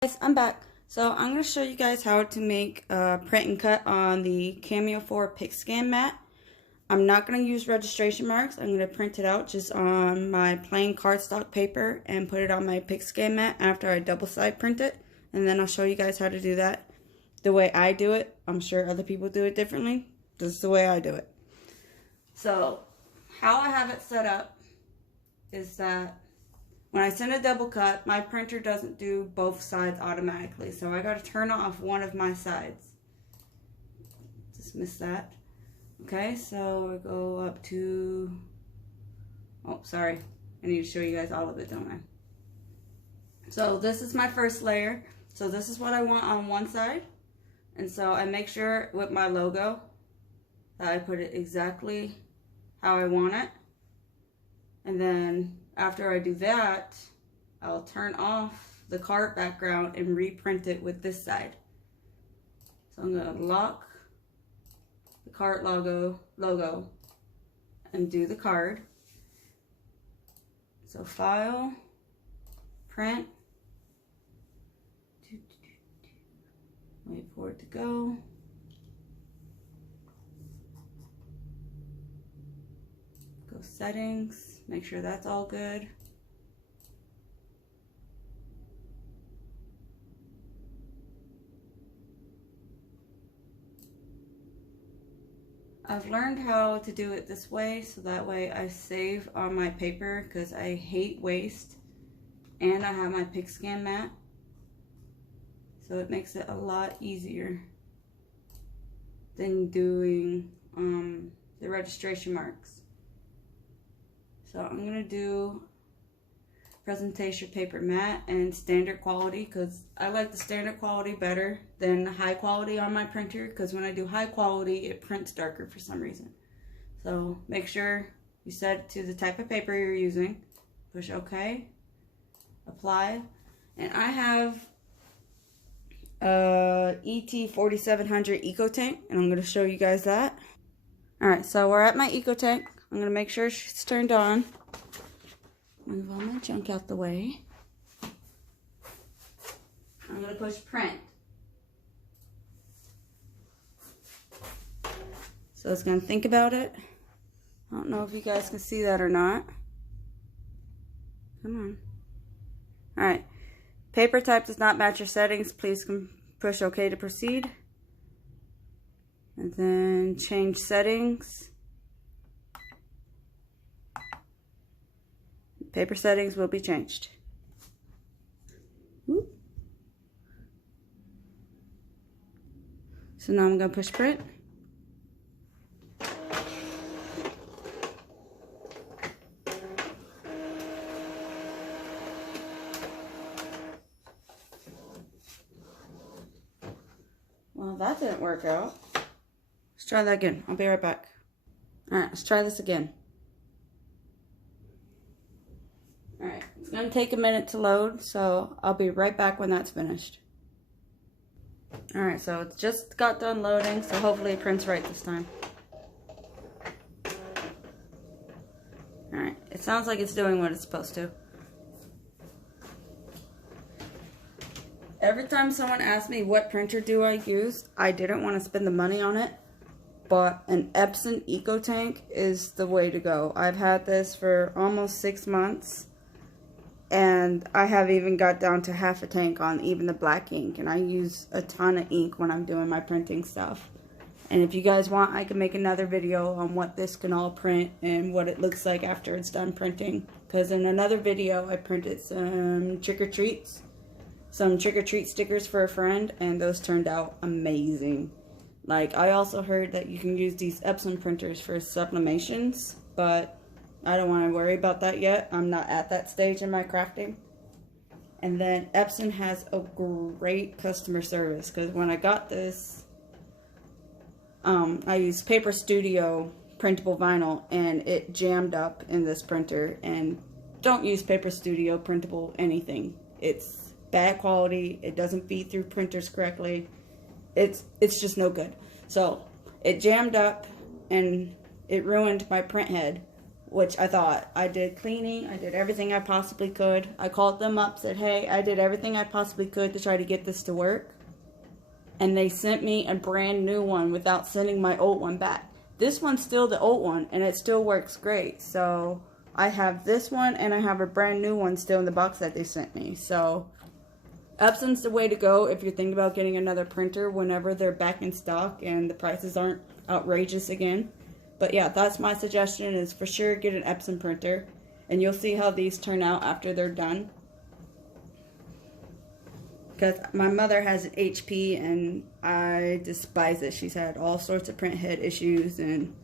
Guys, I'm back. So I'm going to show you guys how to make a print and cut on the Cameo 4 Pixscan mat. I'm not going to use registration marks. I'm going to print it out just on my plain cardstock paper and put it on my Pixscan mat after I double side print it. And then I'll show you guys how to do that the way I do it. I'm sure other people do it differently. This is the way I do it. So how I have it set up is that when I send a double cut, my printer doesn't do both sides automatically. So I got to turn off one of my sides. Just missed that. Okay, so I go up to, oh, sorry. I need to show you guys all of it, don't I? So this is my first layer. So this is what I want on one side. And so I make sure with my logo that I put it exactly how I want it. And then after I do that, I'll turn off the card background and reprint it with this side. So I'm going to lock the card logo and do the card. So file, print, wait for it to go. Go settings, make sure that's all good. I've learned how to do it this way so that way I save on my paper because I hate waste, and I have my Pixscan mat, so it makes it a lot easier than doing the registration marks. So I'm going to do presentation paper matte and standard quality because I like the standard quality better than the high quality on my printer, because when I do high quality it prints darker for some reason. So make sure you set it to the type of paper you're using. Push OK, apply, and I have ET 4700 Eco Tank, and I'm going to show you guys that. Alright, so we're at my Eco Tank. I'm going to make sure it's turned on. Move all my junk out the way. I'm going to push print. So it's going to think about it. I don't know if you guys can see that or not. Come on. Alright. Paper type does not match your settings. Please push OK to proceed. And then change settings. Paper settings will be changed. Whoop. So now I'm going to push print. Well, that didn't work out. Let's try that again. I'll be right back. Alright, let's try this again. Alright, it's going to take a minute to load, so I'll be right back when that's finished. Alright, so it's just got done loading, so hopefully it prints right this time. Alright, it sounds like it's doing what it's supposed to. Every time someone asks me what printer do I use, I didn't want to spend the money on it, but an Epson Eco Tank is the way to go. I've had this for almost 6 months. And I have even got down to half a tank on even the black ink. And I use a ton of ink when I'm doing my printing stuff. And if you guys want, I can make another video on what this can all print and what it looks like after it's done printing. Because in another video, I printed some trick-or-treats. Some trick-or-treat stickers for a friend. And those turned out amazing. Like, I also heard that you can use these Epson printers for sublimations. But I don't want to worry about that yet. I'm not at that stage in my crafting. And then Epson has a great customer service, because when I got this, I used Paper Studio printable vinyl and it jammed up in this printer. And don't use Paper Studio printable anything. It's bad quality. It doesn't feed through printers correctly. It's just no good. So it jammed up and it ruined my print head. which I thought. I did cleaning. I did everything I possibly could. I called them up, said, hey, I did everything I possibly could to try to get this to work. And they sent me a brand new one without sending my old one back. This one's still the old one, and it still works great. So I have this one, and I have a brand new one still in the box that they sent me. So Epson's the way to go if you're thinking about getting another printer whenever they're back in stock and the prices aren't outrageous again. But yeah, that's my suggestion, is for sure get an Epson printer. And you'll see how these turn out after they're done. Because my mother has an HP and I despise it. She's had all sorts of print head issues, and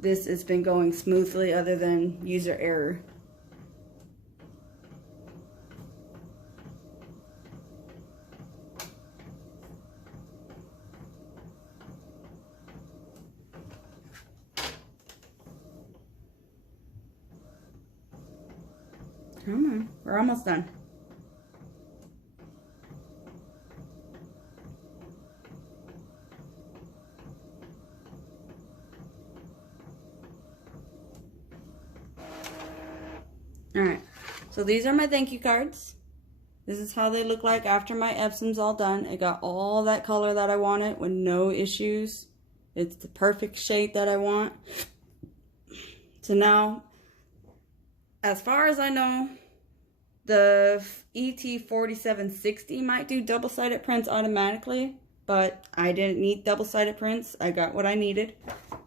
this has been going smoothly other than user error. Come on, we're almost done. Alright, so these are my thank you cards. This is how they look like after my Epson's all done. It got all that color that I wanted with no issues. It's the perfect shade that I want. So now, as far as I know, the ET4760 might do double-sided prints automatically, but I didn't need double-sided prints. I got what I needed.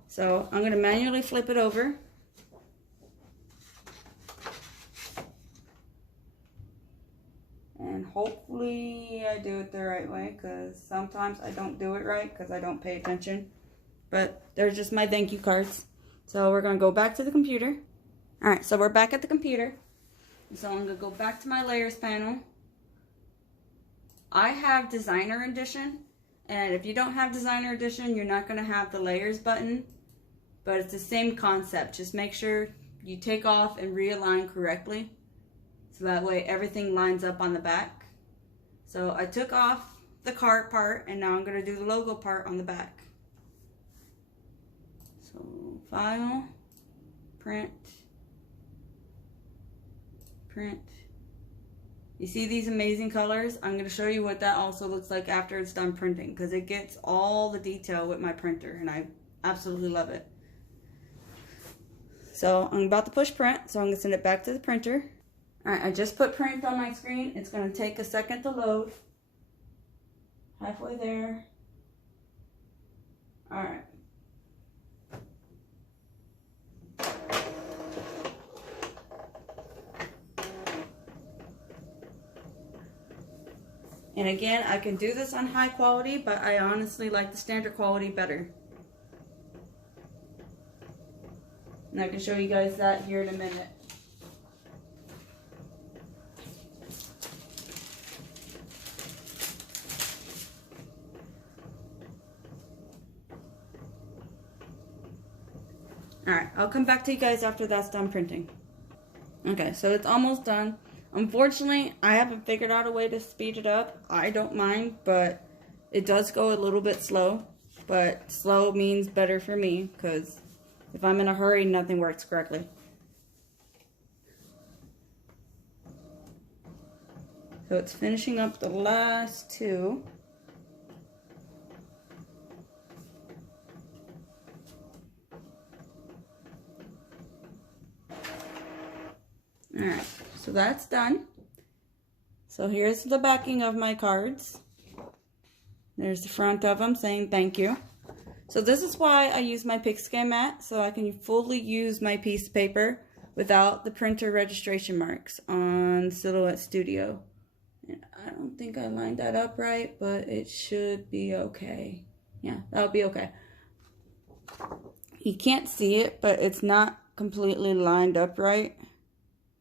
So I'm going to manually flip it over. And hopefully I do it the right way, because sometimes I don't do it right because I don't pay attention. But they're just my thank you cards. So we're going to go back to the computer. Alright, so we're back at the computer. So I'm going to go back to my layers panel. I have designer edition. And if you don't have designer edition, you're not going to have the layers button. But it's the same concept. Just make sure you take off and realign correctly. So that way everything lines up on the back. So I took off the card part, and now I'm going to do the logo part on the back. So file, print, print. You see these amazing colors? I'm going to show you what that also looks like after it's done printing, because it gets all the detail with my printer, and I absolutely love it. So I'm about to push print, so I'm going to send it back to the printer. Alright, I just put print on my screen. It's going to take a second to load. Halfway there. Alright. And again, I can do this on high quality, but I honestly like the standard quality better. And I can show you guys that here in a minute. Alright, I'll come back to you guys after that's done printing. Okay, so it's almost done. Unfortunately, I haven't figured out a way to speed it up. I don't mind, but it does go a little bit slow. But slow means better for me, because if I'm in a hurry, nothing works correctly. So it's finishing up the last two. Alright, so that's done. So here's the backing of my cards. There's the front of them saying thank you. So this is why I use my Pixscan mat, so I can fully use my piece of paper without the printer registration marks on Silhouette Studio. And I don't think I lined that up right, but it should be okay. Yeah, that'll be okay. You can't see it, but it's not completely lined up right.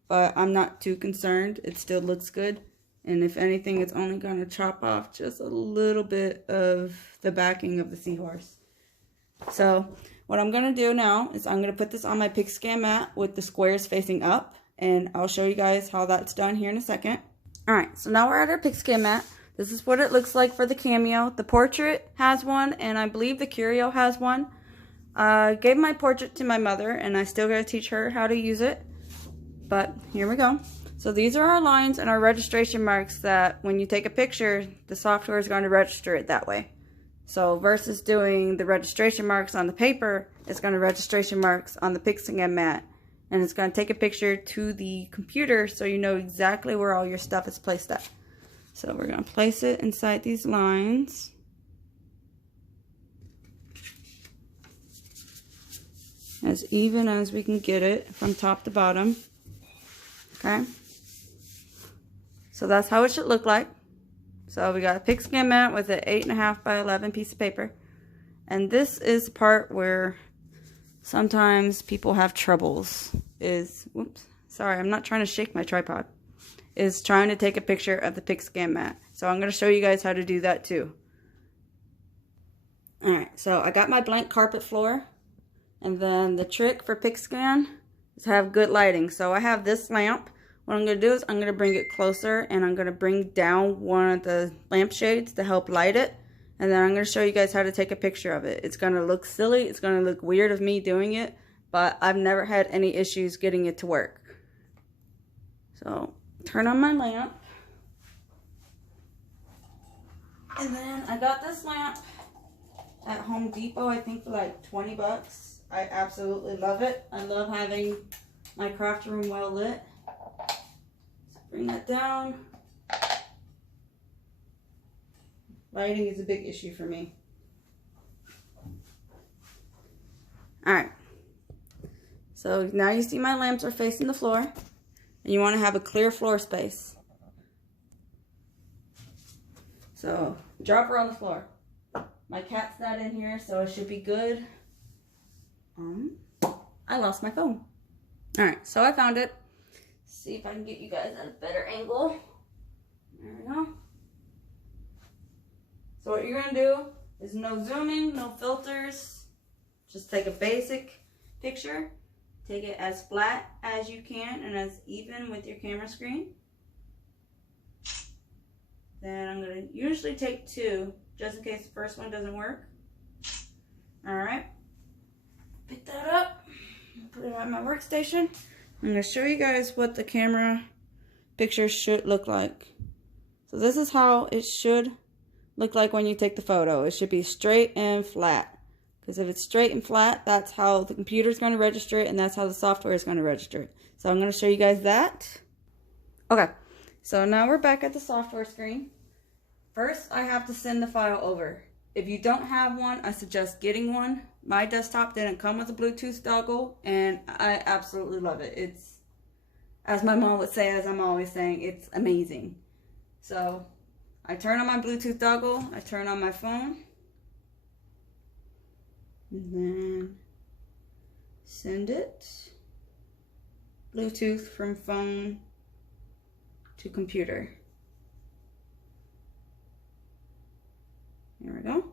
But I'm not too concerned. It still looks good. And if anything, it's only going to chop off just a little bit of the backing of the seahorse. So what I'm going to do now is I'm going to put this on my Pixscan mat with the squares facing up. And I'll show you guys how that's done here in a second. Alright, so now we're at our Pixscan mat. This is what it looks like for the Cameo. The Portrait has one, and I believe the Curio has one. I gave my portrait to my mother, and I still gotta teach her how to use it. But here we go. So these are our lines and our registration marks that when you take a picture, the software is going to register it that way. So versus doing the registration marks on the paper, it's going to registration marks on the Pixscan mat. And it's going to take a picture to the computer so you know exactly where all your stuff is placed at. So we're going to place it inside these lines. As even as we can get it from top to bottom. Okay. So that's how it should look like. So we got a Pixscan mat with an 8.5 by 11 piece of paper. And this is the part where sometimes people have troubles. Whoops, sorry, I'm not trying to shake my tripod. Is trying to take a picture of the Pixscan mat. So I'm going to show you guys how to do that too. Alright, so I got my blank carpet floor. And then the trick for Pixscan is to have good lighting. So I have this lamp. What I'm going to do is I'm going to bring it closer and I'm going to bring down one of the lampshades to help light it. And then I'm going to show you guys how to take a picture of it. It's going to look silly. It's going to look weird of me doing it. But I've never had any issues getting it to work. So turn on my lamp. And then I got this lamp at Home Depot, I think for like 20 bucks. I absolutely love it. I love having my craft room well lit. So bring that down. Lighting is a big issue for me. Alright. So now you see my lamps are facing the floor. And you want to have a clear floor space. So drop her on the floor. My cat's not in here, so it should be good. I lost my phone. Alright, so I found it. See if I can get you guys at a better angle. There we go. So what you're going to do is no zooming, no filters. Just take a basic picture. Take it as flat as you can and as even with your camera screen. Then I'm going to usually take two, just in case the first one doesn't work. Alright. Pick that up. Put it on my workstation. I'm going to show you guys what the camera picture should look like. So this is how it should look like when you take the photo. It should be straight and flat. Because if it's straight and flat, that's how the computer is going to register it, and that's how the software is going to register it. So I'm going to show you guys that. Okay, so now we're back at the software screen. First, I have to send the file over. If you don't have one, I suggest getting one. My desktop didn't come with a Bluetooth dongle, and I absolutely love it. It's, as my mom would say, as I'm always saying, it's amazing. So I turn on my Bluetooth dongle, I turn on my phone, and then send it. Bluetooth from phone to computer. There we go.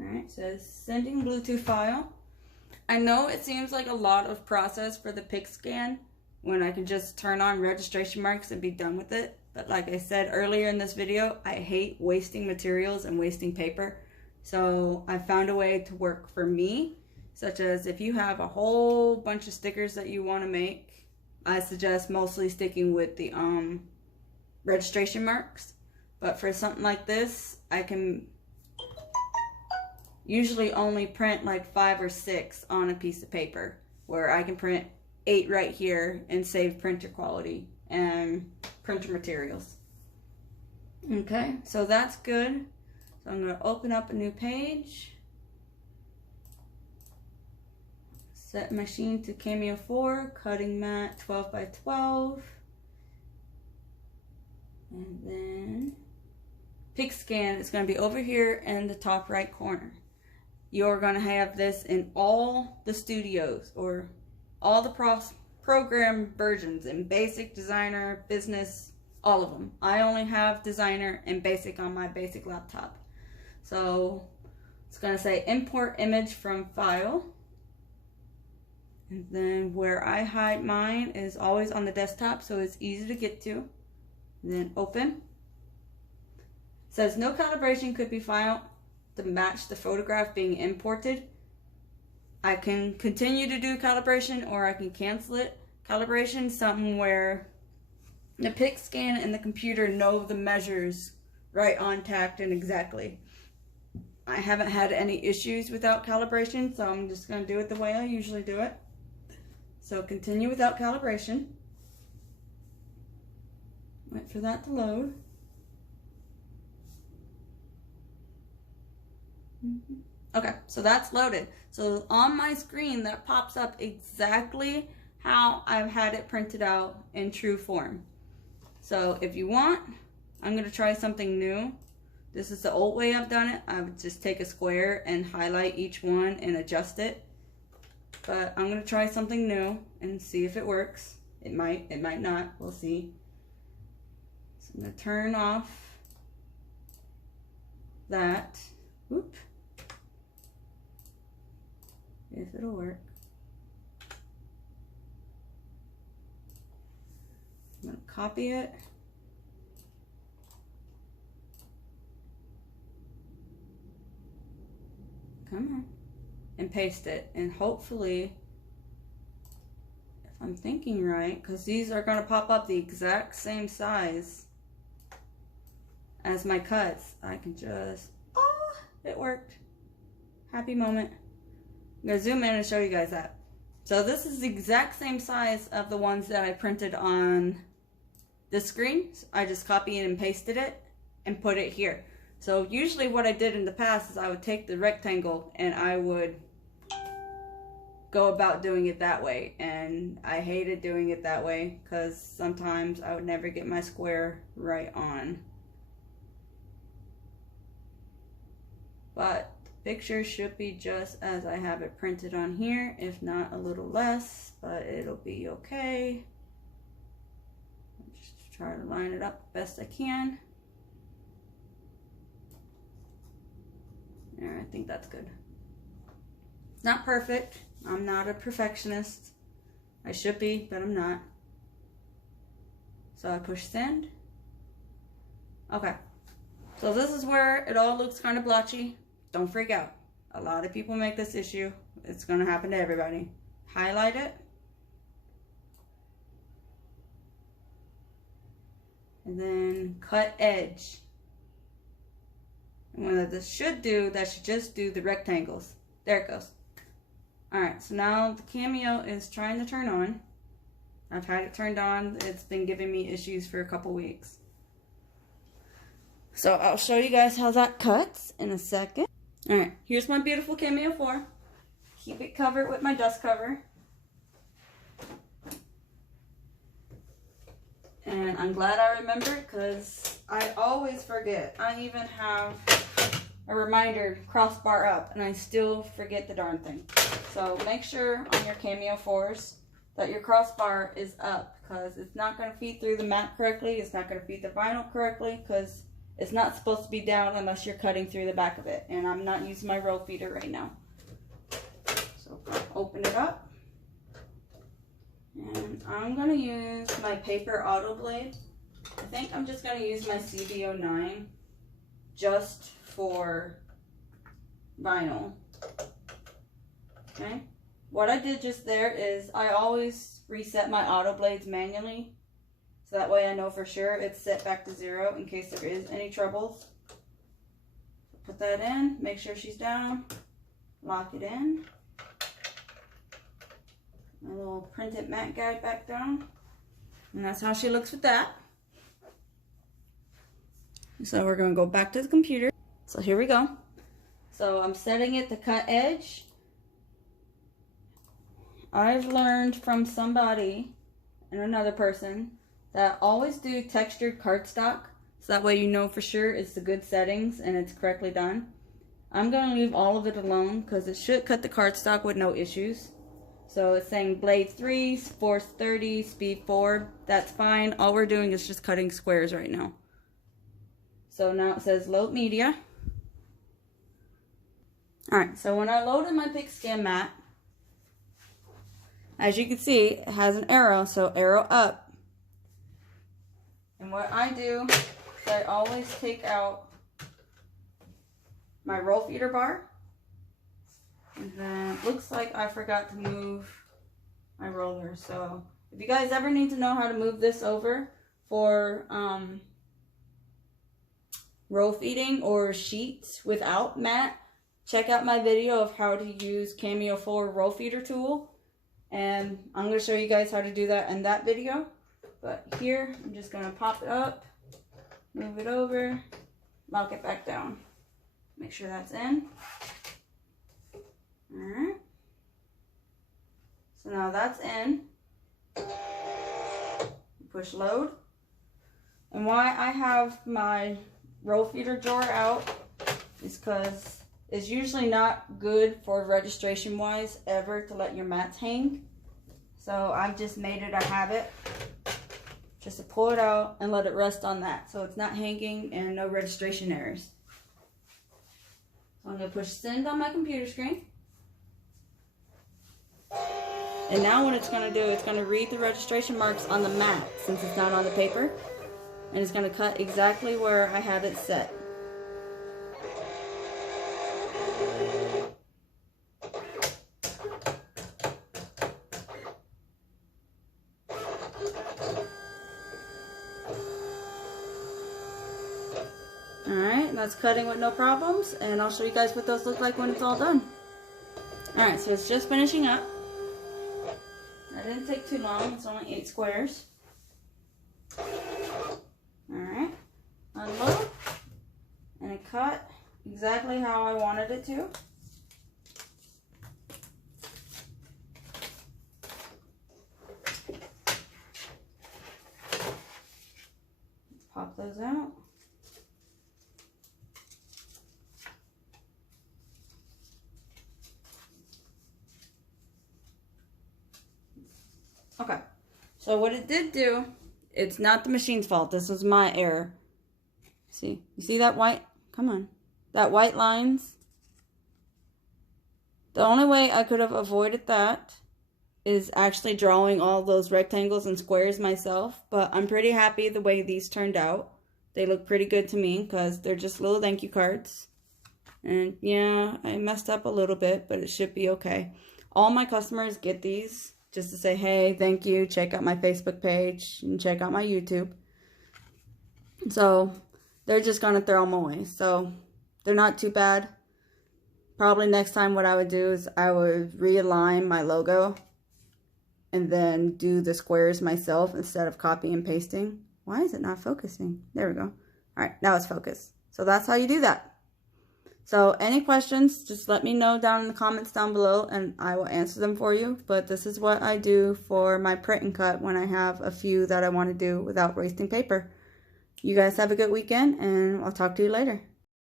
Alright, says sending Bluetooth file. I know it seems like a lot of process for the Pixscan when I can just turn on registration marks and be done with it. But like I said earlier in this video, I hate wasting materials and wasting paper. So I found a way to work for me, such as if you have a whole bunch of stickers that you want to make, I suggest mostly sticking with the registration marks. But for something like this, I can usually only print like 5 or 6 on a piece of paper, where I can print 8 right here and save printer quality and printer materials. Okay, so that's good. So I'm going to open up a new page. Set machine to Cameo 4, cutting mat 12 by 12. And then Pixscan is going to be over here in the top right corner. You're going to have this in all the studios or all the program versions in Basic, Designer, Business, all of them. I only have Designer and Basic on my Basic laptop. So it's going to say import image from file. And then where I hide mine is always on the desktop, so it's easy to get to. And then open. says no calibration could be filed to match the photograph being imported. I can continue to do calibration or I can cancel it. Calibration, something where the Pixscan and the computer know the measures right on tact and exactly. I haven't had any issues without calibration, so I'm just going to do it the way I usually do it. So continue without calibration. Wait for that to load. Okay, so that's loaded. So on my screen that pops up exactly how I've had it printed out in true form. So if you want, I'm going to try something new. This is the old way I've done it. I would just take a square and highlight each one and adjust it. But I'm going to try something new and see if it works. It might not. We'll see. So I'm going to turn off that. Whoop. If it'll work. I'm going to copy it. Come on. And paste it. And hopefully, if I'm thinking right, because these are going to pop up the exact same size as my cuts, I can just, oh, it worked. Happy moment. I'm going to zoom in and show you guys that. So this is the exact same size of the ones that I printed on the screen. So I just copied and pasted it and put it here. So usually what I did in the past is I would take the rectangle and I would go about doing it that way. And I hated doing it that way because sometimes I would never get my square right on. But picture should be just as I have it printed on here, if not a little less, but it'll be okay. Just try to line it up the best I can. There, I think that's good. It's not perfect. I'm not a perfectionist. I should be, but I'm not. So I push send. Okay. So this is where it all looks kind of blotchy. Don't freak out. A lot of people make this issue. It's going to happen to everybody. Highlight it. And then cut edge. And what this should do, that should just do the rectangles. There it goes. Alright, so now the Cameo is trying to turn on. I've had it turned on. It's been giving me issues for a couple weeks. So I'll show you guys how that cuts in a second. Alright, here's my beautiful Cameo 4. Keep it covered with my dust cover. And I'm glad I remembered because I always forget. I even have a reminder crossbar up and I still forget the darn thing. So make sure on your Cameo 4s that your crossbar is up because it's not going to feed through the mat correctly. It's not going to feed the vinyl correctly because it's not supposed to be down unless you're cutting through the back of it. And I'm not using my roll feeder right now. So open it up. And I'm going to use my paper auto blade. I think I'm just going to use my CV09 just for vinyl. Okay. What I did just there is I always reset my auto blades manually. So that way I know for sure it's set back to 0 in case there is any troubles. Put that in, make sure she's down, lock it in. My little printed mat guide back down. And that's how she looks with that. So we're going to go back to the computer. So here we go. So I'm setting it to cut edge. I've learned from somebody and another person that always do textured cardstock. So that way you know for sure it's the good settings and it's correctly done. I'm going to leave all of it alone because it should cut the cardstock with no issues. So it's saying blade 3, force 30, speed 4. That's fine. All we're doing is just cutting squares right now. So now it says load media. Alright, so when I loaded my Pixscan mat, as you can see, it has an arrow, so arrow up. And what I do is I always take out my roll feeder bar. And then it looks like I forgot to move my roller. So if you guys ever need to know how to move this over for roll feeding or sheets without mat, check out my video of how to use Cameo 4 roll feeder tool. And I'm going to show you guys how to do that in that video. But here, I'm just going to pop it up, move it over, lock it back down. Make sure that's in. Alright. So now that's in. Push load. And why I have my roll feeder drawer out is because it's usually not good for registration wise ever to let your mats hang. So I've just made it a habit just to pull it out and let it rest on that, so it's not hanging and no registration errors. So I'm going to push send on my computer screen. And now what it's going to do, it's going to read the registration marks on the mat since it's not on the paper. And it's going to cut exactly where I had it set. Alright, that's cutting with no problems. And I'll show you guys what those look like when it's all done. Alright, so it's just finishing up. That didn't take too long. It's only 8 squares. Alright, unload, and it cut exactly how I wanted it to. Let's pop those out. Okay, so what it did do, it's not the machine's fault. This was my error. See? You see that white? Come on. That white lines? The only way I could have avoided that is actually drawing all those rectangles and squares myself. But I'm pretty happy the way these turned out. They look pretty good to me because they're just little thank you cards. And yeah, I messed up a little bit, but it should be okay. All my customers get these just to say, hey, thank you, check out my Facebook page, and check out my YouTube. So, they're just going to throw them away. So, they're not too bad. Probably next time what I would do is I would realign my logo and then do the squares myself instead of copy and pasting. Why is it not focusing? There we go. Alright, now it's focused. So, that's how you do that. So, any questions, just let me know down in the comments down below and I will answer them for you. But this is what I do for my print and cut when I have a few that I want to do without wasting paper. You guys have a good weekend and I'll talk to you later.